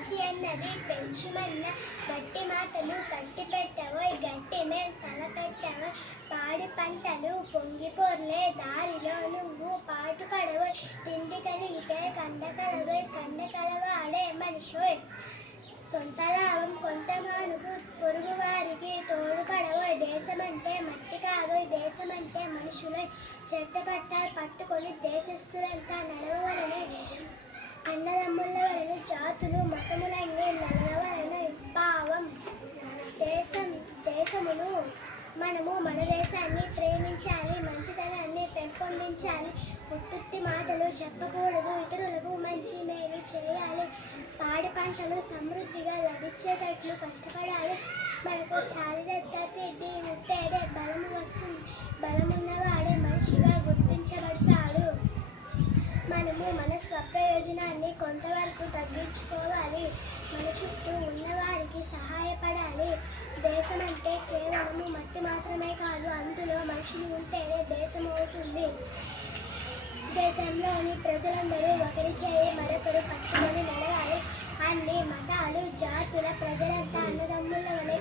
మంచి అన్నది పెంచుమన్న మట్టి మాటలు కట్టి పెట్టవోయ్ గట్టి మేల్ తల పెట్టవోయ్ పాడి పంటలు పొంగిపోర్లే దారిలో నువ్వు పాటు పడవోయ్ తిండి కలిగితే కండ కలవోయ్ కండ కలవాడే మనిషోయ్. సొంత లాభం కొంత మానుకు పొరుగు వారికి తోడుపడవోయ్ దేశమంటే మట్టి కాదోయ్ దేశమంటే మనుషులై. చెట్ట పట్టాలు పట్టుకొని దేశస్తులంతా నడవవలని అన్నదమ్ముల వలన జాతులు మనము మన దేశాన్ని ప్రేమించాలి మంచితనాన్ని పెంపొందించాలి. ఉత్పత్తి మాటలు చెప్పకూడదు ఇతరులకు మంచి మేలు చేయాలి. పాడి పంటలు సమృద్ధిగా లభించేటట్లు కష్టపడాలి. మనకు చాలిదత్త తిండి ఉంటేనే బలము వస్తుంది బలమున్నవాడే మనిషిగా గుర్తించబడతాడు. మనము మన స్వప్రయోజనాన్ని కొంతవరకు తగ్గించుకోవాలి. మన చుట్టూ ఉన్న దేశం అంటే కేవలము మట్టి మాత్రమే కాదు అందులో మనుషులు ఉంటేనే దేశం అవుతుంది. దేశంలోని ప్రజలందరూ ఒకరి చేయి మరొకరు పట్టుకొని నడవాలి. అన్ని మతాలు జాతుల ప్రజలంతా అన్నదమ్ముల వలె